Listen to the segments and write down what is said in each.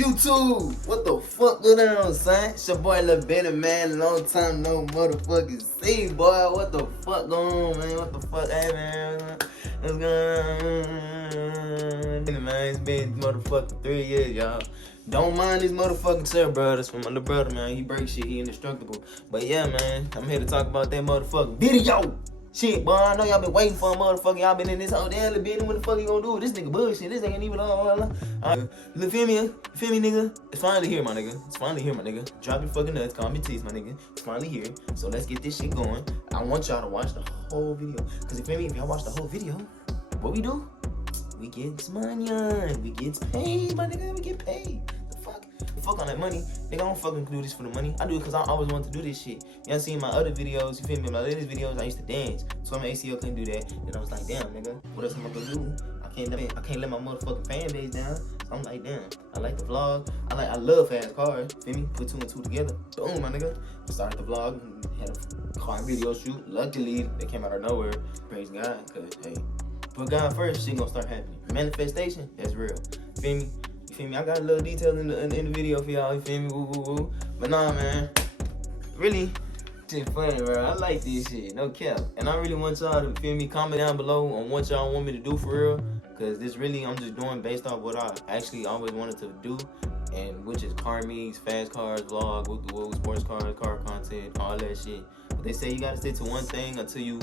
YouTube, what the fuck going on, son? It's your boy Lil Benny, man. Long time no motherfucking see, boy. What the fuck going on, man? What the fuck, hey, man? What's going on? Man, it's been motherfucking 3 years, y'all. Don't mind these motherfucking sir brothers from my little brother, man. He breaks shit, he indestructible. But yeah, man, I'm here to talk about that motherfucking video. Shit, boy, I know y'all been waiting for a motherfucker. Y'all been in this whole damn little bit. What the fuck you gonna do? This nigga bullshit. This nigga ain't even feel me, nigga? It's finally here, my nigga. It's finally here, my nigga. Drop your fucking nuts. Call me tease, my nigga. It's finally here. So let's get this shit going. I want y'all to watch the whole video. Cause you feel me? If y'all watch the whole video, what we do? We get some money on. We get paid, my nigga. We get paid. Fuck on that money. Nigga, I don't fucking do this for the money. I do it because I always wanted to do this shit. Y'all seen my other videos, you feel me? My latest videos, I used to dance. So my ACL couldn't do that. Then I was like, damn, nigga, what else am I gonna do? I can't let my motherfucking fan base down. So I'm like, damn, I like the vlog. I love fast cars. Feel me? Put 2 and 2 together. Boom, my nigga. I started the vlog, had a car video shoot. Luckily, they came out of nowhere. Praise God, cause hey, put God first, shit gonna start happening. Manifestation, that's real. Feel me? You feel me? I got a little detail in the video for y'all. You feel me? Woo, woo, woo. But nah, man. Really, shit funny, bro. I like this shit. No cap. And I really want y'all to feel me. Comment down below on what y'all want me to do for real. Cause this really, I'm just doing based off what I actually always wanted to do, and which is car meets, fast cars, vlog, woo, woo, sports cars, car content, all that shit. But they say you gotta stick to one thing until you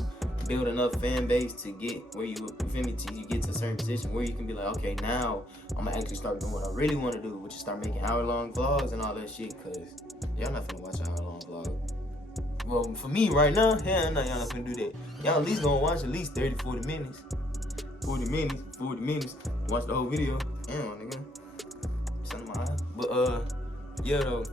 build enough fan base to get where you feel me, till you get to a certain position where you can be like, okay, now I'm gonna actually start doing what I really want to do, which is start making hour-long vlogs and all that shit. Cause y'all not finna watch an hour-long vlog. Well, for me right now, hell no, y'all not finna do that. Y'all at least gonna watch at least 30-40 minutes. 40 minutes to watch the whole video. Damn, nigga. Something in my eye. But yeah though,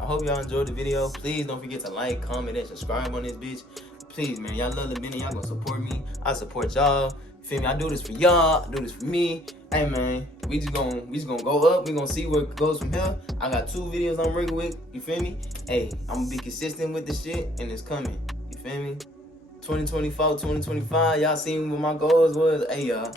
I hope y'all enjoyed the video. Please don't forget to like, comment, and subscribe on this bitch. Please, man, y'all love the minute, y'all gonna support me. I support y'all. Feel me? I do this for y'all. I do this for me. Hey, man, we just gonna go up. We gonna see where it goes from here. I got 2 videos I'm working with. You feel me? Hey, I'm gonna be consistent with this shit, and it's coming. You feel me? 2024, 2025. Y'all seen what my goals was. Hey, y'all,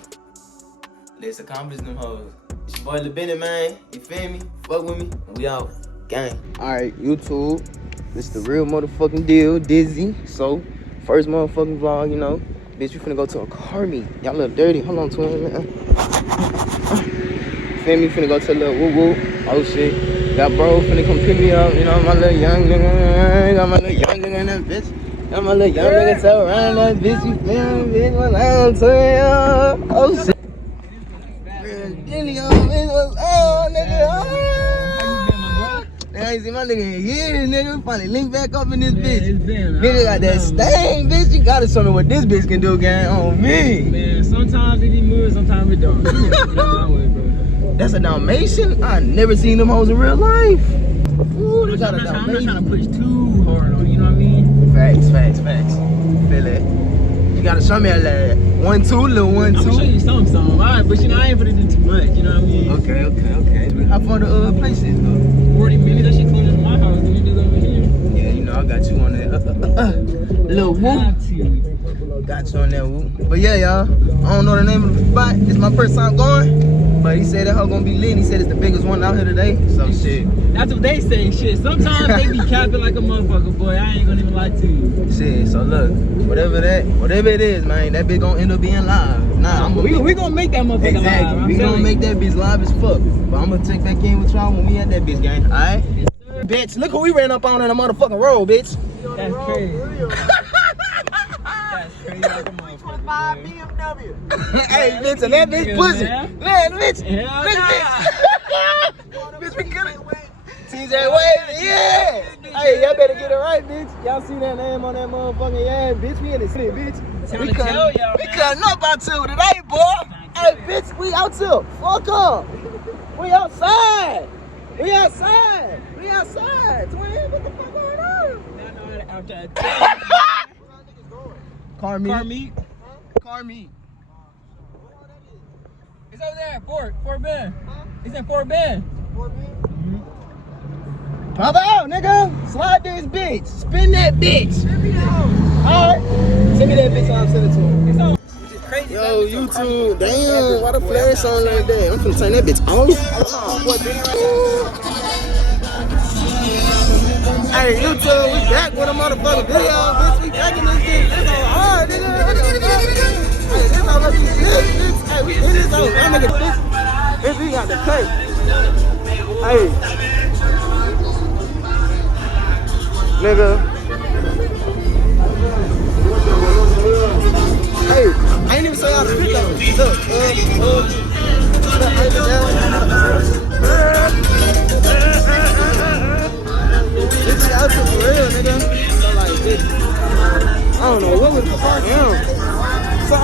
let's accomplish them hoes. It's your boy Lil Benny, man. You feel me? Fuck with me. We out. Gang. All right, YouTube. This the real motherfucking deal, Dizzy. So, first motherfucking vlog, you know. Bitch, we finna go to a car meet. Y'all look dirty. Hold on, twin, man. Feel me? Finna go to a little woo-woo. Oh, shit. Got bro finna come pick me up. You know, my little young nigga. Got my little young nigga in that bitch. Got my little young nigga tell around that bitch. You feel me, bitch? What's on, twin? Oh, shit. Dilly, bitch. What's on, nigga? I ain't seen my nigga in years, nigga. We finally link back up in this bitch. Nigga got that stain, bitch. You gotta show me what this bitch can do, gang. On me. Man, sometimes it be moves, sometimes it don't. That's a Dalmatian? I never seen them hoes in real life. Ooh, they got a I'm not trying to push too hard on you, know what I mean? Facts. Feel it. You gotta show me a little 1, 2, little 1, 2. I'm gonna show you some. Alright, but you know, I ain't finna do too much, you know what I mean? Okay. How far the place is, though? 40 minutes, that shit close to my house. You just over here. Yeah, you know, I got you on that. Little whoop. Got you on that whoop. But yeah, y'all, I don't know the name of the spot. It's my first time going. But he said that hoe gonna be lit. He said it's the biggest one out here today. So shit. That's what they say, shit. Sometimes they be capping like a motherfucker, boy. I ain't gonna even lie to you. Shit, so look, whatever it is, man, that bitch gonna end up being live. Nah, we gonna make that motherfucker exactly. live. We gonna make that bitch live as fuck. But I'm gonna check back in with y'all when we at that bitch, gang. Alright? Yes, bitch, look who we ran up on in the motherfucking road, bitch. That's crazy. That's crazy like a motherfucker. Hey, bitch, and that bitch pussy. Man, bitch. Bitch, we get it. TJ Wade, yeah. Hey, y'all better get it right, bitch. Y'all see that name on that motherfucking ass, bitch. We in the city, bitch. We cutting up out here today, boy. Hey, bitch, we out here. Fuck up. We outside. Twin, what the fuck going on? Carmeet. It's over there, Fort Bend. It's in Fort Bend. Pop out, nigga. Slide this bitch. Spin that bitch. Alright. Send me that bitch so I'm sending it to him. It's on. crazy. Yo, YouTube, damn, why the flash on like that? I'm finna turn that bitch off. Hey, YouTube, we back with a motherfucking video, bitch. We back in this bitch. This on hard, nigga. Hey, this how much we did, bitch. Hey, we in this hoe. That nigga, bitch, we got the cut. Hey. Nigga. Hey, I ain't even say how to pick though. Look, this is out for real, nigga. So like, bitch, I don't know what was the fuck. Damn. So,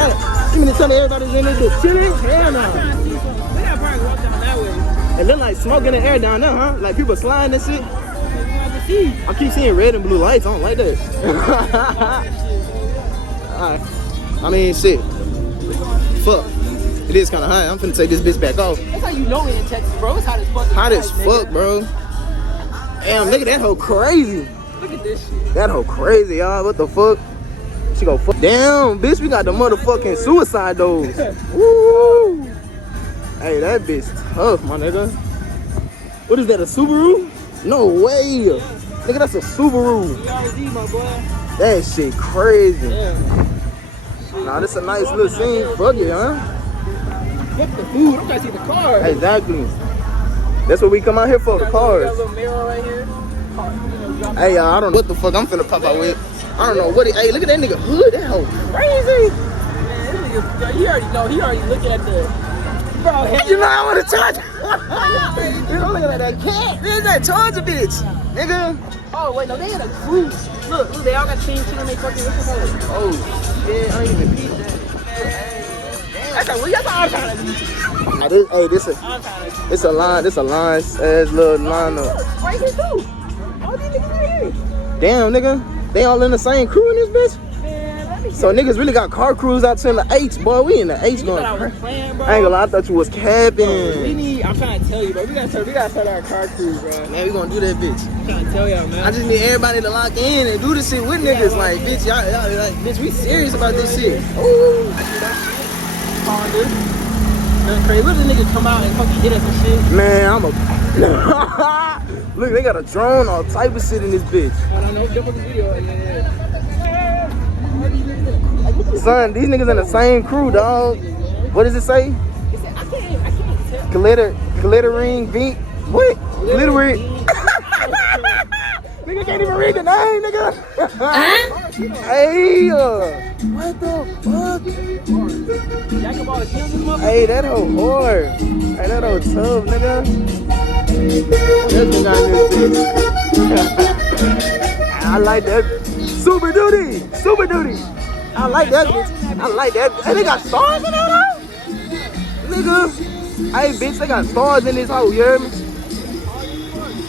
you mean to tell me everybody's in this bitch chilling? Hell no. They got probably walk down that way. It look like smoke in the air down there, huh? Like people sliding and shit. I keep seeing red and blue lights. I don't like that. Alright. I mean, shit. Fuck. It is kind of hot. I'm finna take this bitch back off. That's how you know we in Texas, bro. It's hot as fuck. Hot as fuck, bro. Damn, look at that hoe crazy. Look at this shit. That hoe crazy, y'all. What the fuck? She go fuck. Damn, bitch, we got the motherfucking suicide doors. Woo! Hey, that bitch tough, my nigga. What is that, a Subaru? No way. Nigga, that's a Subaru. BRZ, my boy. That shit crazy. Yeah. Nah, this a nice little scene. Fuck it, huh? Fuck the food. I'm trying to see the car. Exactly. That's what we come out here for, the cars. Got a little mirror right here. Hey, y'all, I don't know what the fuck I'm finna pop out with. I don't know what it. Hey, look at that nigga hood. That hoe crazy. Man, this nigga, he already know. He already looking at the. Bro, You know I want to charge. You don't look like that cat. There's that charger, bitch. Nigga. oh, wait, no, they had a cruise. Look, they all got the same shit on their fucking. What's the color? Oh, shit. I ain't even peep that. That's all I'm trying to do. Hey, this a line. This a line. Ass little line up. Right here, too. All these niggas right here. Damn, nigga. They all in the same crew in this bitch? Man, let me So niggas really got car crews out to in the H, boy. We in the H going. I was playing, bro. I ain't gonna lie, I thought you was capping. We need, I'm trying to tell you, bro. We gotta start our car crew, bro. Man, we gonna do that, bitch. I'm trying to tell y'all, man. I just need everybody to lock in and do this shit with niggas. Like, bitch, y'all like, bitch, we serious about this shit. Ooh. Honda. That's crazy. Look at the niggas come out and fucking hit us and shit. Man, I'm a. Look, they got a drone, all type of shit in this bitch. I don't know. Jump on the video. Yeah. Son, these niggas in the same crew, dog. What does it say? I can't tell. Glittering Vink. What? Glittering. Nigga can't even read the name, nigga. Hey, what the fuck? Hey, that hoe hard. Hey, that hoe tough, nigga. This nigga on this bitch. I like that. Super duty. Super duty. I like that bitch. I like that. Hey, they got stars in that hoe? Nigga. Hey, bitch, they got stars in this hoe, you hear me?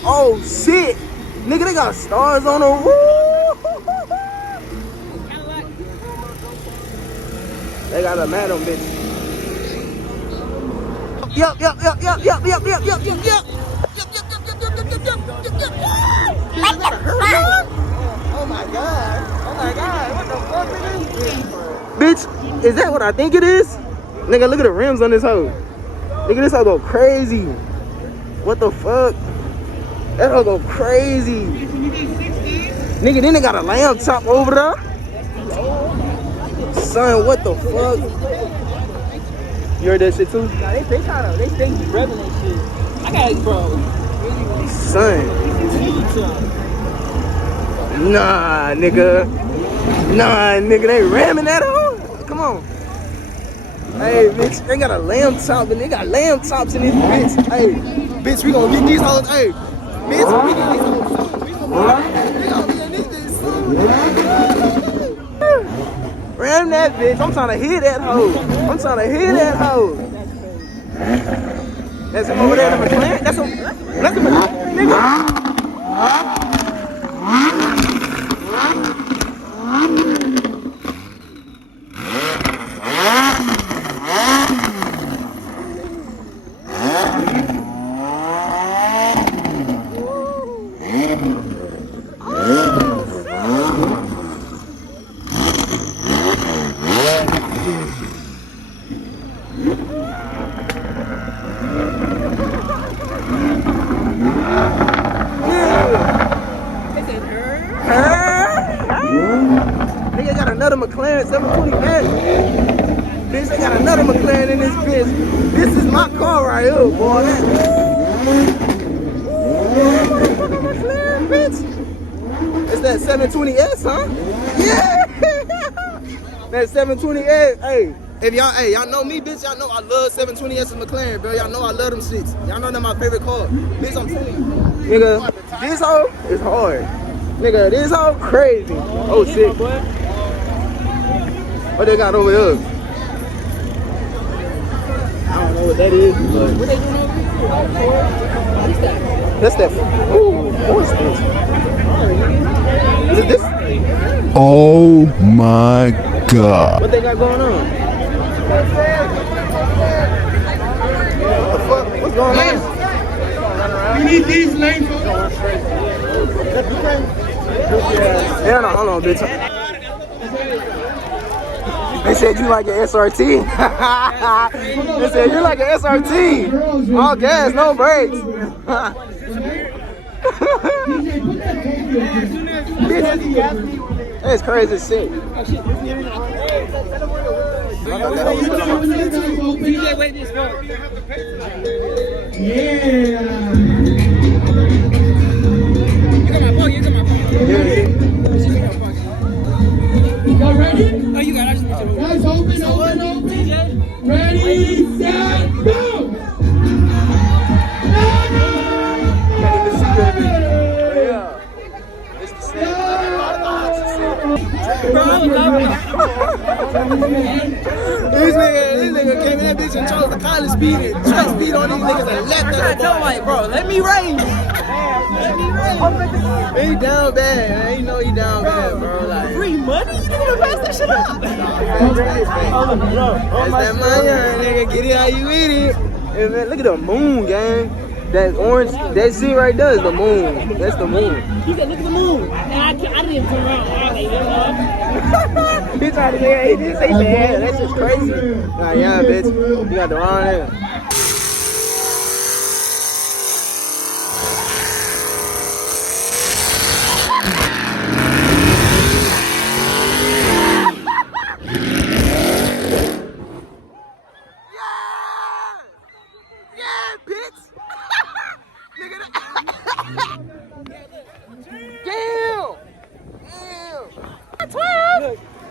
Oh, shit. Nigga, they got stars on the roof. They got a madam, bitch. Yup. Oh my god. What the fuck, nigga? Bitch, is that what I think it is? Nigga, look at the rims on this hoe. Look at this hoe go crazy. What the fuck? That hoe go crazy. Nigga, then they got a lamb chop over there. Son, what the fuck? You heard that shit too? Nah, they think revving that shit. I got it, bro. Son. Nah, nigga. They ramming that hoe? Come on. Hey, bitch, they got a lamb chop and they got lamb chops in this bitch. Hey, bitch, we gonna get these hoes. Hey, bitch, we gonna get these hoes. We gonna get this bitch soon. Ram that bitch. I'm trying to hit that hoe. That's him over there in the McLaren. That's him, nigga. in this bitch. This is my car right here, boy. Motherfucker, McLaren, bitch. It's that 720S, huh? Yeah. That 720S. Hey, if y'all know me, bitch. Y'all know I love 720S and McLaren, bro. Y'all know I love them shits. Y'all know they're my favorite car. Bitch, I'm telling you, nigga. This hoe is hard. Nigga, this hoe crazy. Oh shit. What they got over here? I don't know what that is. But what they doing over here? What's that? That's that. Ooh, what's this? Is it this? Oh my God. What they got going on? What the fuck? What's going on? We need these lanes. Yeah, no, hold on, bitch. They said you like an SRT. They said you like an SRT. All gas, no brakes. That's crazy as shit. Y'all ready? Oh, you got it. Guys, open. Ready, set, go! This nigga came in that bitch and chose the college speed and track speed on these niggas and left them. Tell him like, bro, let me race. He down bad, man. You know he down bad, bro. Like, Free money? You gonna pass that shit up? that's that money, nigga. Get it how you eat it. Hey, man, look at the moon, gang. That orange, that shit right there is the moon. That's the moon. He said, look at the moon. Nah, I didn't even turn around. He tried to say, he didn't say that. That's just crazy. Nah, yeah, bitch. You got the wrong nigga.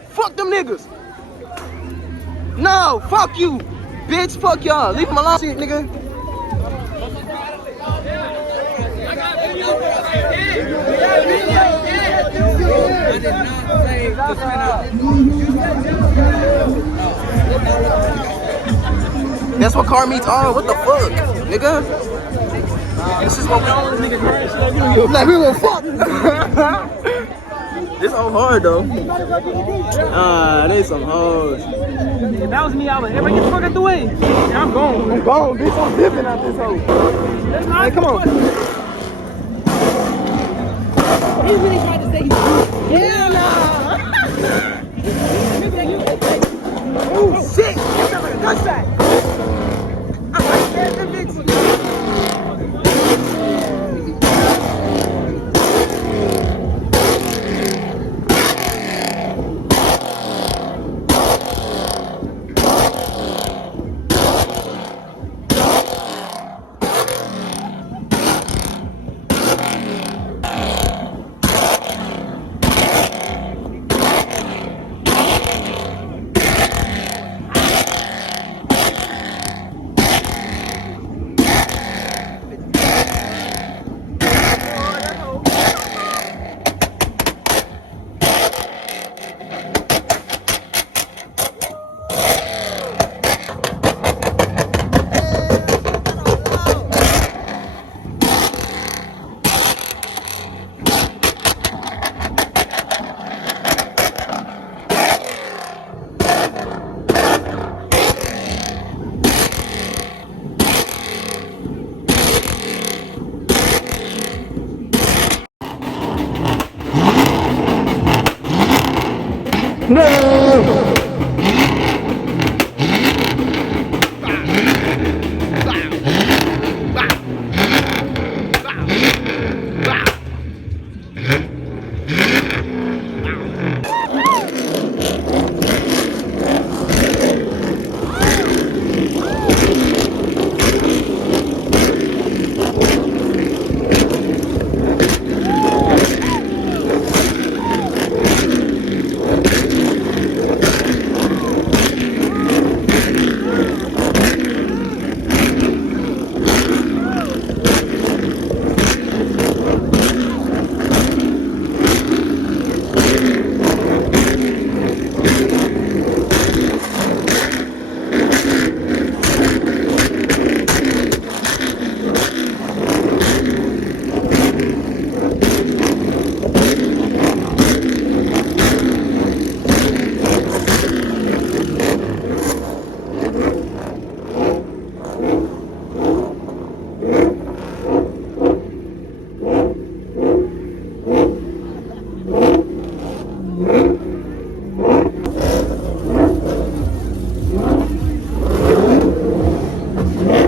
Fuck them niggas. No, fuck you. Bitch, fuck y'all. Leave them alone. Shit, nigga. That's what carmeets are. What the fuck, nigga? This is what we like. We will fuck. This so hard though. There's some hoes. If that was me, I would never get the fuck out the way. Yeah, I'm gone. I'm gone, bitch. I'm dipping out this hole. That's not. Hey, come on. He really tried to say he's Yeah, oh shit! That sounds like a gunshot. I'm right there, that bitch. No!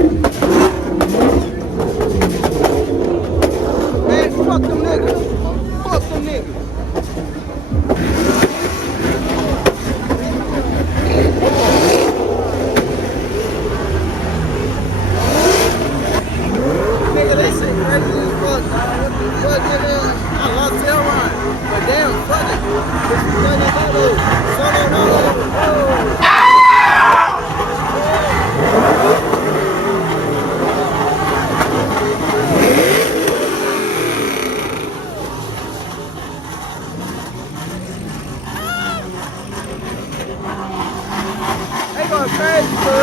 Man, fuck them niggas. Fuck them niggas. Nigga, that shit crazy as fuck, dog. What the fuck, nigga? I lost tail ride. But damn, fuck it. They going crazy, bro.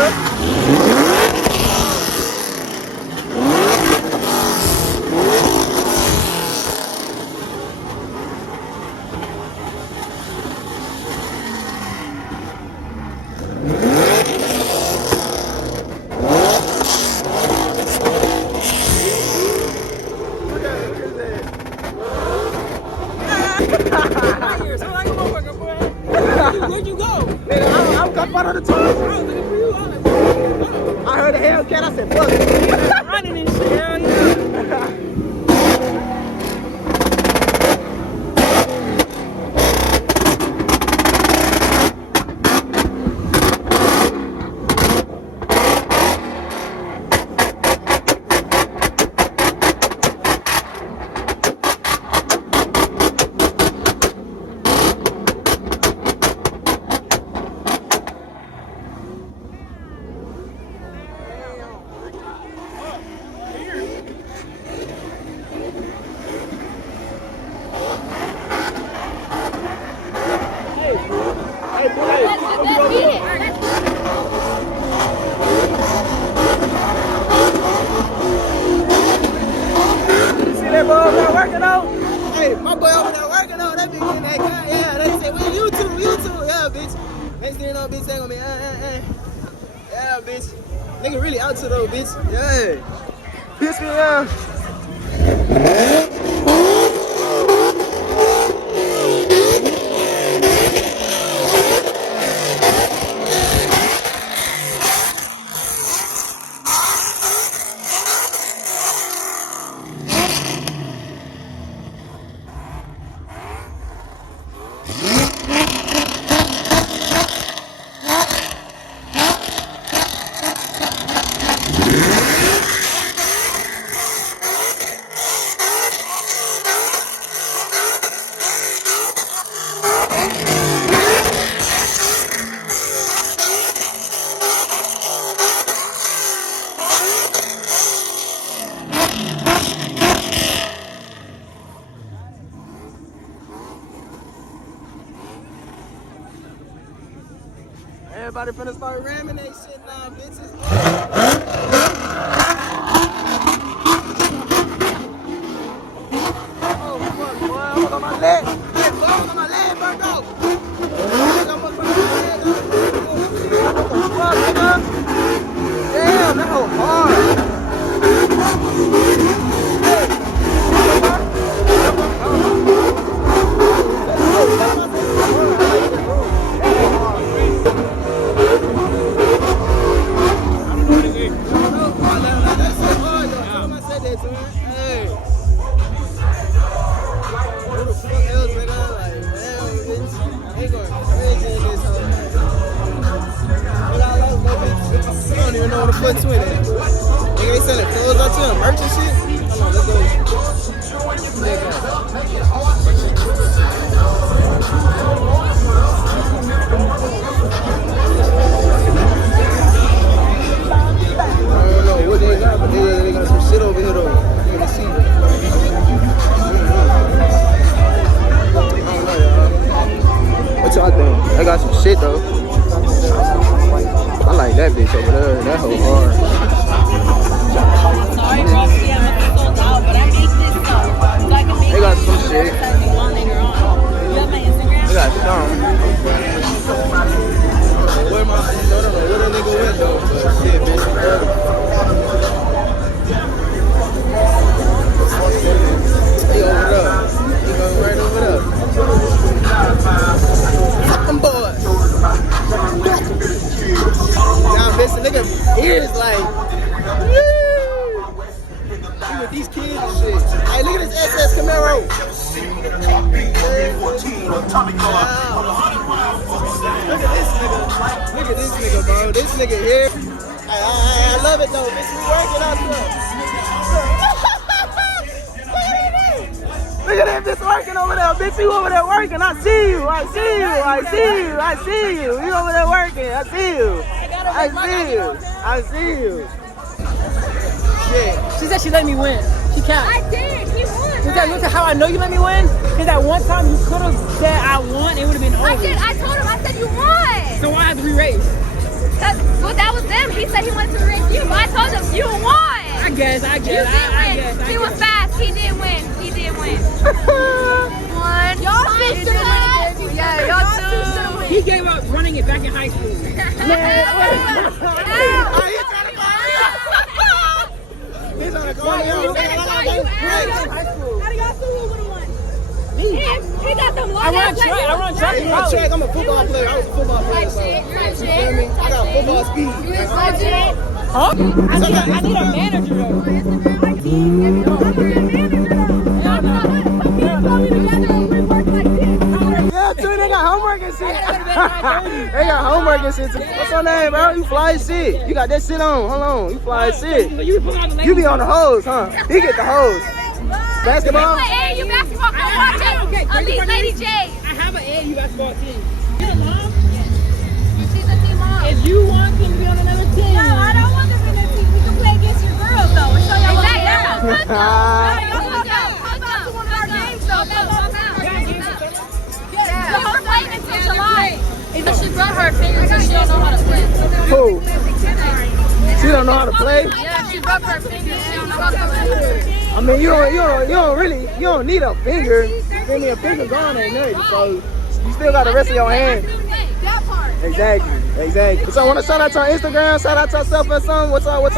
Where'd you go? Nigga, I'm got part of the tour. I was looking for you. I was like, I heard a Hellcat, I said, fuck it. I'm running and shit. Hell yeah. Hey, my boy over there working on that bitch getting that car. Yeah, they say, well, you too. Yeah, bitch. Next thing you know, bitch, they gonna be, Yeah, bitch. Nigga really out to though, bitch. Yeah. Piss me off. Everybody finna start ramming that shit now, bitches. Oh, fuck, boy. I was on my leg. Hey, boy, I was on my leg, burnt off. Fuck, nigga. Damn, that hoe hard. Foot 20. Nigga, they selling clothes out to them, merch and shit. Hold on, let's go. I don't know what they got, but they got some shit over here though. Let me see. I don't know, y'all. What y'all think? They got some shit though. I like that bitch over there. That hoe hard. Sorry, Roxy, I'm not sold out, but I make this stuff so I can make They got some shit. you want later on. You have my Instagram? They got some. Where my where the nigga went though? But shit, bitch. He over there. He going right over there. Fuck them boys. Now, bitch, the nigga ears like that rope. Look at this nigga, bro. This nigga here. I love it though. Bitch, we working out there. Look at that bitch working over there. Bitch, you over there working. I see you. I see you. I see you. I see you. You over there working. I see you. I see you. I see you. Shit. She said she let me win. She can't. I did. He won. She said, look at how I know you let me win. Because that one time you could have said I won, it would have been over. I did. I told him. I said you won. So I had to re-race. Well, that was them. He said he wanted to race you, but I told him you won. I guess. You did win. He was fast. He did win. He did win. One. Y'all two should have won. Yeah, y'all two. He gave up running it back in high school. He's on the call. Out of y'all two, who would have won? Me. He got them long I run track. I'm a football player. I was a football player. So, you feel me? I got football speed. Huh? I need a manager though. Yeah, too. They got homework and shit. They got homework and shit too. What's your name, bro? You fly as shit. You got that shit on. Hold on. You fly as shit. You be on the hose, huh? He get the hose. Basketball? You basketball. Come watch it. Elite Lady J. I have an AAU basketball team. You're a mom? She's a team mom. If you want them to be on another team. No, I don't want them in the team. We can play against your girls though. We'll show y'all what we got. We're playing until July. She brought her fingers because she don't know how to play. Who? She don't know how to play? Yeah, she broke her fingers. She don't know how to play. I mean, you don't need a finger. Give me a finger gone ain't nothing. So you still got the rest of your hand. That part. Exactly. So I want to shout out to our Instagram, shout out to yourself or something. What's up? What?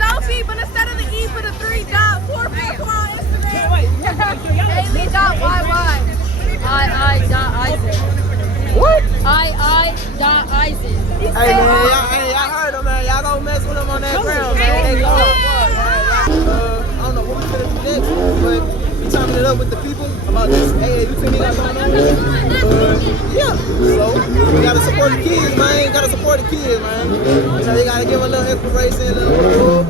Sophie, but instead of the E for the 3 dot 4 people on Instagram. Haley.yy. I.I.Isaac. What? I.I.Isaac. Hey man, y'all heard him, man. Y'all gonna mess with him on that ground, man. They go. I don't know what we finna do next, but we timing it up with the people about this AAU team we got going on. Yeah, so we gotta support the kids, man. Gotta support the kids, man. So you gotta give them a little inspiration, a little.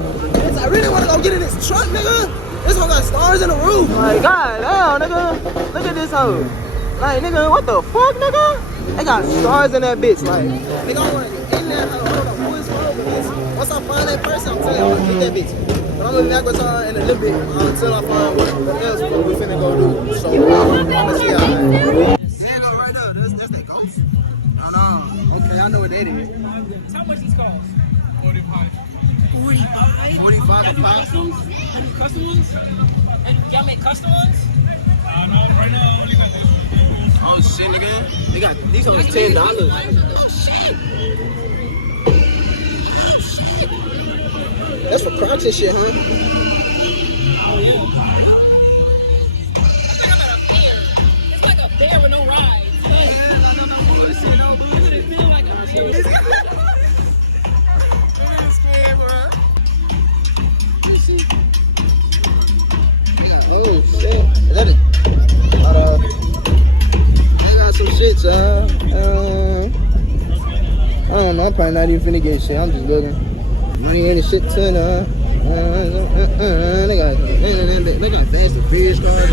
I really wanna go get in this truck, nigga. This one got stars in the roof. Like, god damn, nigga. Look at this hoe. Like, nigga, what the fuck, nigga? They got stars in that bitch. Like, nigga, I wanna get in that hoe. I don't know who is wrong with this. Once I find that person, I'm telling you, I'm gonna get that bitch. But I'm gonna be back with y'all in a little bit until I find what else we finna go do. So, I'm gonna see y'all. Yeah, no, right there. That's their ghost. Oh, no. Okay, I know what that is. How much these cost? 45. 45 Y'all do customs? Y'all do custom ones? And y'all make custom ones? No, right now, only got this. Oh shit, nigga. They got these on $10. That's for Crocs and shit, huh? Oh, yeah. I think I'm at a fair. It's like a fair with no ride. It feel like a fair. Oh shit. Is that it? I got some shit, y'all. I don't know. I'm probably not even finna get shit. I'm just looking. Money ain't a shit ton, they got fast and furious cars.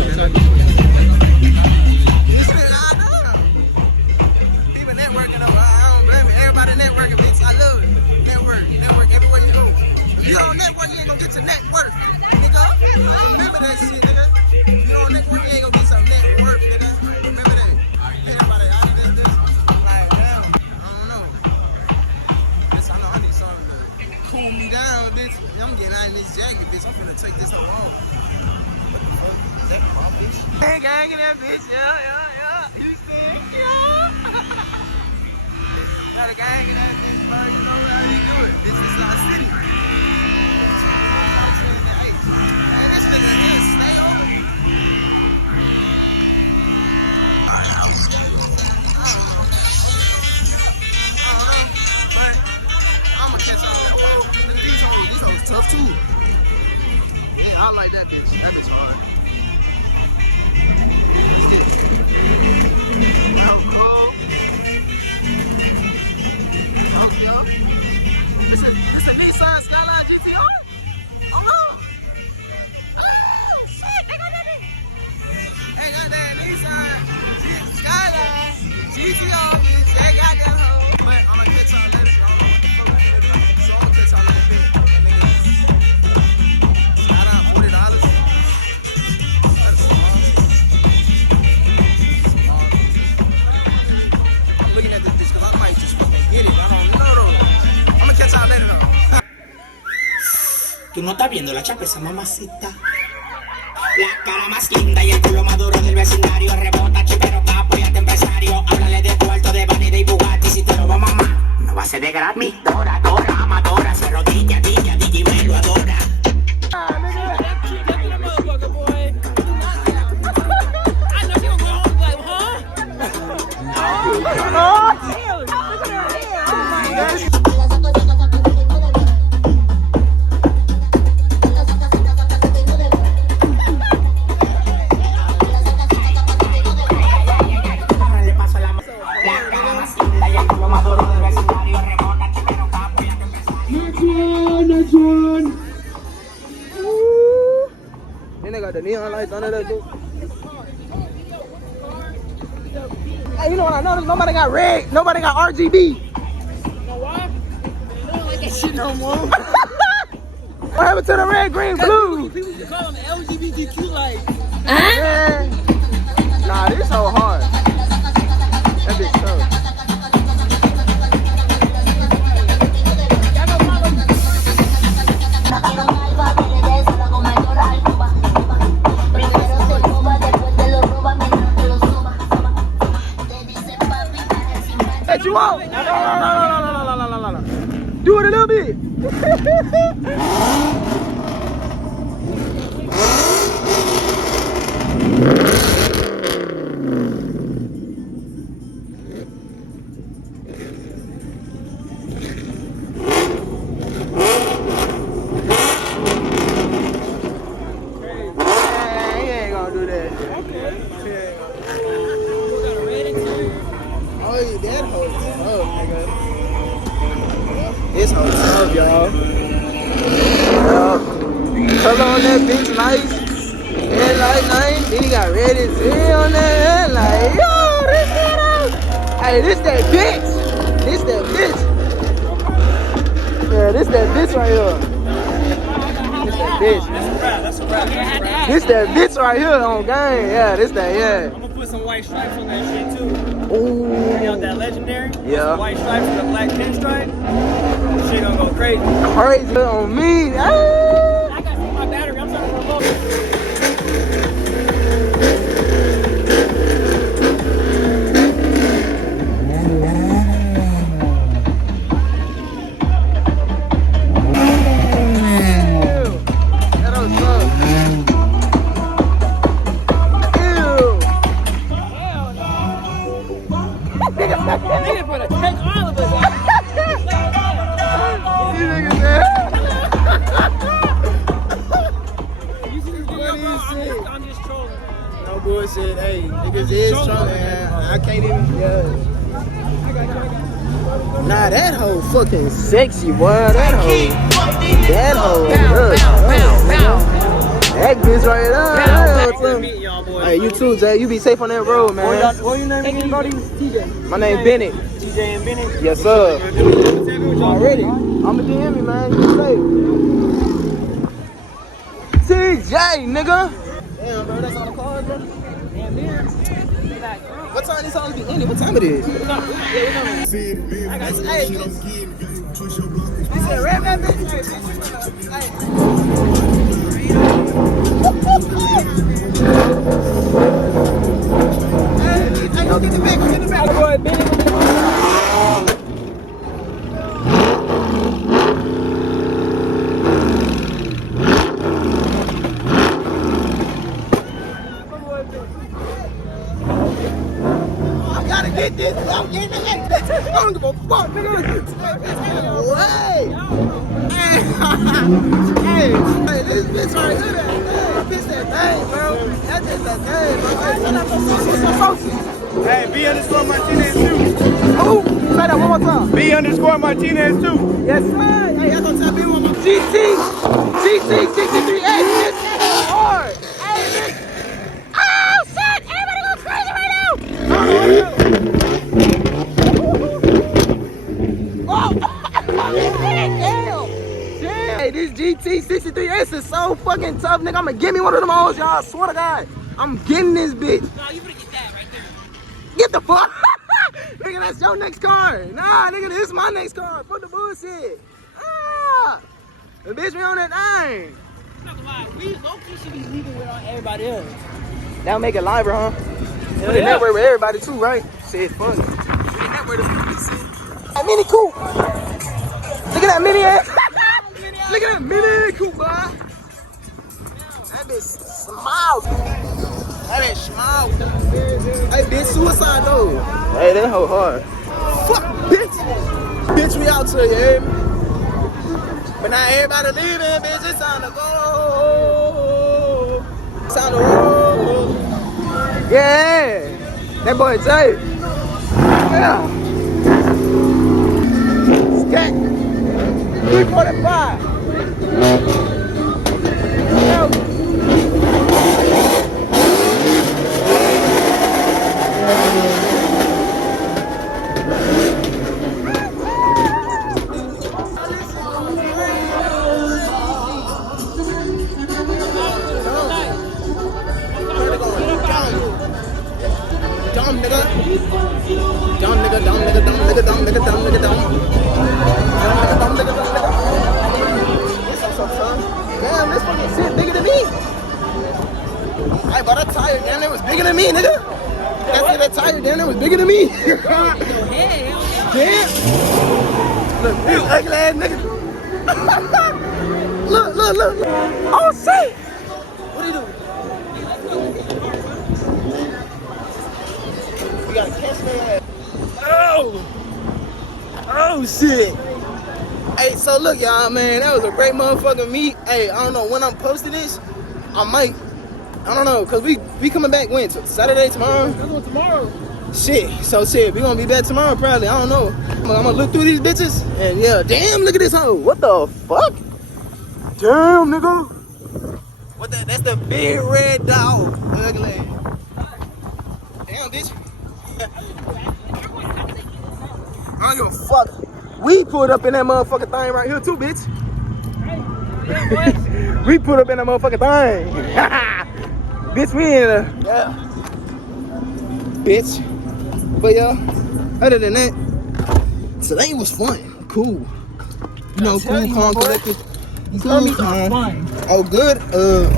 People networking though. I don't blame it. Everybody networking, bitch. I love it. Network everywhere you go. If you don't network, you ain't gonna get your net worth, nigga. Remember that shit, nigga. If you don't network, you ain't gonna get some net worth, nigga. Remember that. Everybody out of this. Like, damn. I don't know. Bitch, I know I need something to cool me down, bitch. I'm getting out of this jacket, bitch. I'm finna take this hoe off. What the fuck? Is that crawfish? Gang in that bitch, yeah. You see? Yeah. Got a gang in that bitch, bro. You know how you do it. This is our city. Man, this nigga is stay over. I don't know. But I'ma catch all that. These hoes tough too. Yeah, I like that bitch. That bitch hard. It's a Nissan Skyline GTR? Oh no! Oh shit! They got that bitch! They got that Nissan Skyline GTR, bitch. They got that hoe. But I'm gonna catch y'all later. So I don't know what the fuck we're gonna do. So I'm gonna catch y'all later. Looking at this bitch because I might just fucking get it. I don't know though. I'm gonna catch y'all later though. Tú no estás viendo la chapa esa mamacita. La cara más linda y el culo más duro del vecindario. Rebota, chipero, capo y hasta empresario. Háblale de cuarto, de vanidad y Bugatti. Si te lo va a mamar, no va a ser de gratis. Dora, Dora, amadora. Se rodilla, Digi me lo adora. Next one. Then they got the neon lights under that dude. Hey, you know what I noticed? Nobody got red. Nobody got RGB. You know why? They don't like that shit no more. What happened to the red, green, blue? People used to call them LGBTQ lights. Man. Nah, this so hard. That bitch tough. Let you out. No. Do it a little bit. He ain't gonna do that. Oh, yeah, that hoe tough, nigga. This hoe tough, y'all. Color on that bitch nice. Headlight nice. Then he got red and Z on that headlight. Yo, this that out. Hey, this that bitch. This that bitch. Yeah, this that bitch right here. This that bitch. That's a wrap. This that bitch right here on game. Yeah, this that, yeah. I'm gonna put some white stripes on that shit too. Ooh. You know that legendary? Yeah. Some white stripes with a black pinstripe. Shit gonna go crazy. Crazy on me. Ah. I gotta see my battery. I'm trying to remote it. Nigga better take all of us. You see this video, bro? I'm just trolling. No bullshit, hey, niggas is trolling, man. I can't even, Nah, that hoe fucking sexy, boy. That hoe. That bitch right there. Hey, you too, Jay. You be safe on that road, man. What your name again, buddy? TJ. My name Bennett. TJ and Bennett? Yes, sir. Already. I'ma DM me, man. You safe. TJ, nigga. Damn, bro, that's all the cars, bro. Damn near. What time these songs be ending? What time it is? Yeah, we're gonna. I got some, hey, bitch. You said red man, bitch? Hey. Hey, go get the back, go get the back. Boy, Bennett. Get this, I'm getting it. I don't give a fuck, nigga. Hey, hey, hey, this bitch right here, that bitch that thing, bro. That bitch that thing, bro. Hey, B_Martinez 2. Who? Say that one more time. B_Martinez 2. Yes, sir. Hey, y'all gonna tell me one more. GT63X, bitch. Hard. Hey, bitch. Oh shit! Everybody go crazy right now! Hey, this GT63X is so fucking tough, nigga. I'ma give me one of them hoes, y'all. I swear to God. I'm getting this bitch. No, you better get that right there. Get the fuck. Nigga, that's your next car. Nah, nigga, this is my next car. Fuck the bullshit. Ah. The bitch be on that thing. I'm not gonna lie, we low-key should be leaving with everybody else. That'll make it liver, huh? Put it that way with everybody too, right? Shit, fun. Put it that way to that mini coupe. Look at that mini ass. Look at that mini coupe, boy. That bitch smile. That bitch smile. Hey, bitch, suicide though. Hey, that hoe hard. Fuck, bitch. Bitch, we out to you, hear me? But now everybody leaving, bitch. It's time to go. It's time to roll. Yeah. That boy Jay. Yeah. Skank. 345. Damn, this fucking shit bigger than me. I bought a tire, damn, it was bigger than me, nigga. That tire, damn, it was bigger than me. Damn. Look, this ugly ass nigga. Look. Oh, shit. What do you do? We gotta catch that ass. Oh, shit. Hey, so look, y'all, man, that was a great motherfucking meet. Hey, I don't know when I'm posting this. I don't know, cause we coming back when? Saturday, tomorrow? Tomorrow. Shit, so shit, we gonna be back tomorrow probably. I don't know. I'm gonna look through these bitches and yeah, damn, look at this hoe. What the fuck? Damn, nigga. What that? That's the big red dog. Ugly. Damn, bitch. I don't give a fuck. We pulled up in that motherfucking thing right here too, bitch. We put up in that motherfucking thing. Bitch, we in a, yeah. Bitch. But yeah, other than that, today was fun. Cool. You know, cool, calm, collected. Cool, calm. Oh, good.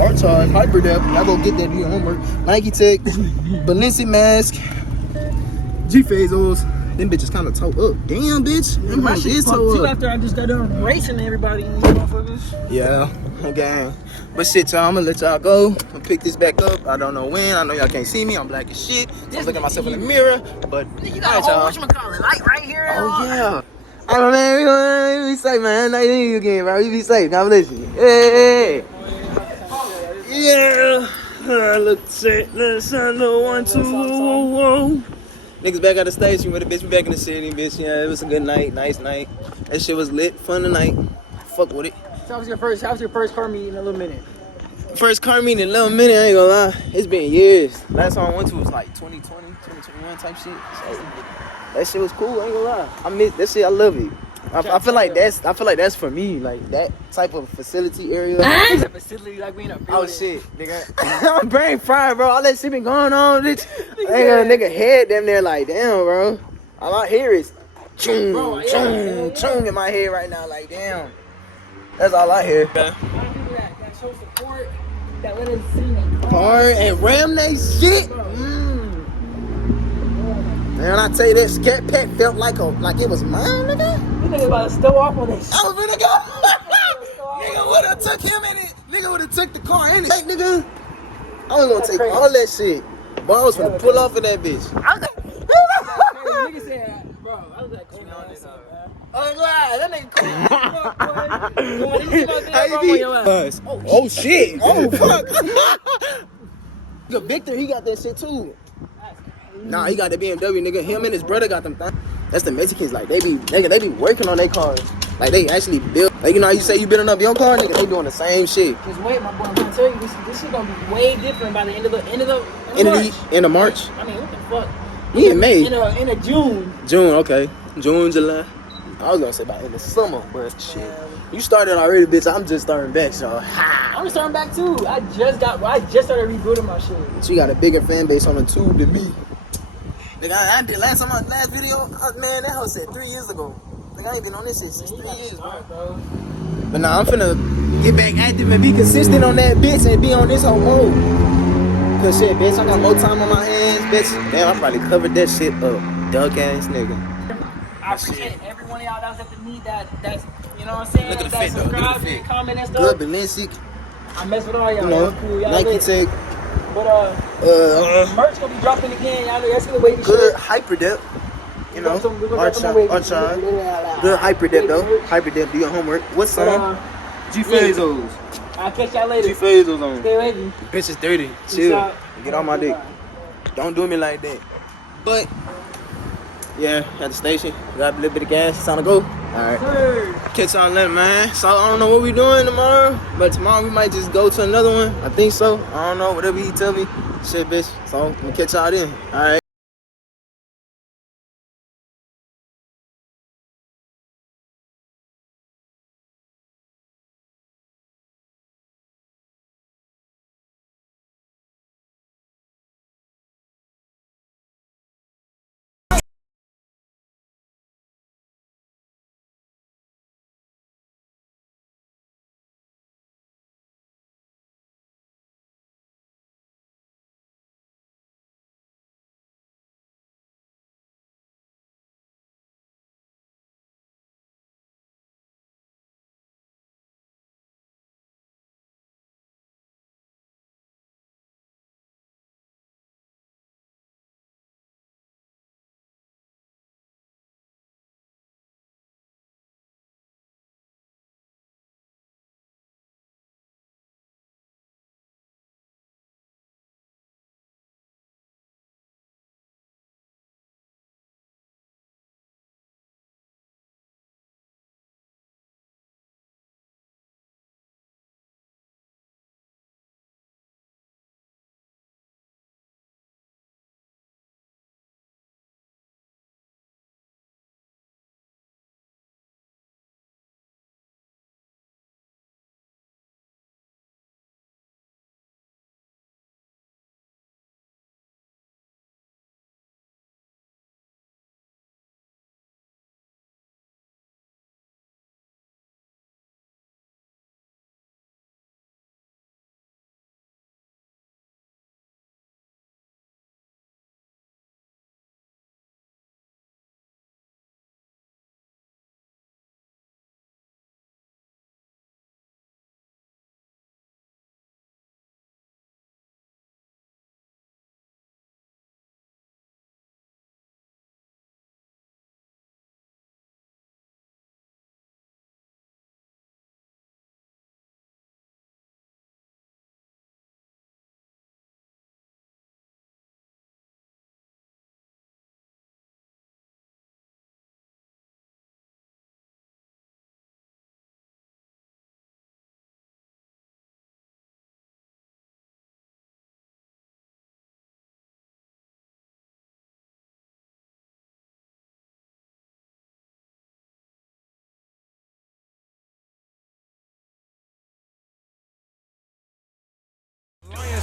Art charge, hyper depth. Y'all go get that, do your homework. Nike Tech, Balenci mask, G-Phase O's. Them bitches kind of toe up. Damn, bitch. Them My shit is fucked toe too up. after I just got done racing everybody, you motherfuckers. Yeah, okay. But shit, y'all, I'm gonna let y'all go. I'm gonna pick this back up. I don't know when. I know y'all can't see me. I'm black as shit. So I'm looking at myself in the mirror. But, You got a whole whatchamacallit light right here. oh, yeah. Oh, man, we be safe, man. Nice meeting you again, bro. You be safe. God bless you. Hey. Yeah. Look, set. Let's know 1, 2, whoa. Niggas back at the station with a bitch. We back in the city, bitch. Yeah, it was a good night. Nice night. That shit was lit. Fun tonight. Fuck with it. So how was your first car meet in a little minute? First car meet in a little minute, I ain't gonna lie. It's been years. Last time I went to was like 2020, 2021 type shit. So that shit was cool, I ain't gonna lie. I miss that shit, I love it. I feel like that's for me, like that type of facility area. It's a facility like being a building. Oh shit, nigga. I'm brain fried, bro. All that shit been going on, bitch. Nigga head damn there like, damn, bro. All I hear is chung, chung, chung in my head right now, like, damn. That's all I hear. That show support, that let us see them. Hard and ram they shit. Man, I tell you that scat pet felt like it was mine, nigga. You niggas about to stow off on this. I was finna go. Nigga would've took him in it. Nigga would've took the car in it. Nigga, I was gonna take all that shit. Boy, I was finna pull off of that bitch. Nigga said, bro, I was like, Oh, God, that nigga cool. Oh, shit. Oh, fuck. Nigga, Victor, he got that shit too. Nah, he got the BMW, nigga. Him and his brother got them things. That's the Mexicans, like, they be working on their cars. Like, they actually build. Like, you know how you say you building up your car, nigga? They doing the same shit. Just wait, my boy. I'm gonna tell you, this shit gonna be way different by the end of March. End of March? I mean, what the fuck? We in May. In a June. June, okay. June, July. I was gonna say about in the summer, but shit. You started already, bitch. I'm just starting back, so. I'm just starting back too. I just started rebuilding my shit. She got a bigger fan base on the tube than me. Nigga, I did last video, man, that hoe said 3 years ago. Nigga, I ain't been on this shit since 3 years, bro. But nah, I'm finna get back active and be consistent on that bitch and be on this whole mode. Cause shit, bitch, I got more time on my hands, bitch. Damn, I probably covered that shit up. Duck ass nigga. I appreciate every one of y'all that was at the meet that's, you know what I'm saying? Look at the that fit, though. Look at the fit. Comment and stuff. Good Balenciaga. I mess with all y'all. You know, Y'all cool. Y'all Nike lit. tech. But merch gonna be dropping again. Y'all that's gonna wait. Good hyper depth. You know, Archon. Good hyper depth though. Hyper depth. Do your homework. What song? G-Fazos. I'll catch y'all later. G-Fazos on. Stay ready. Bitch is dirty. Peace Chill. out. Get on my dick. Don't do me like that. But yeah, at the station, got a little bit of gas. It's time to go. Alright. Catch y'all later, man. So I don't know what we doing tomorrow, but tomorrow we might just go to another one. I think so. I don't know. Whatever he tell me. Shit, bitch. So I'm gonna catch y'all then. Alright.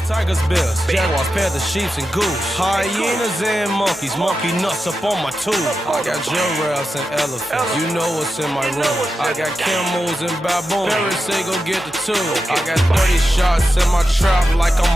Tigers, bears, jaguars, panthers, sheeps, and goose. Hyenas and monkeys, monkey nuts up on my tooth. I got giraffes and elephants, you know what's in my room. I got camels and baboons, parents say go get the tool. I got 30 shots in my trap like I'm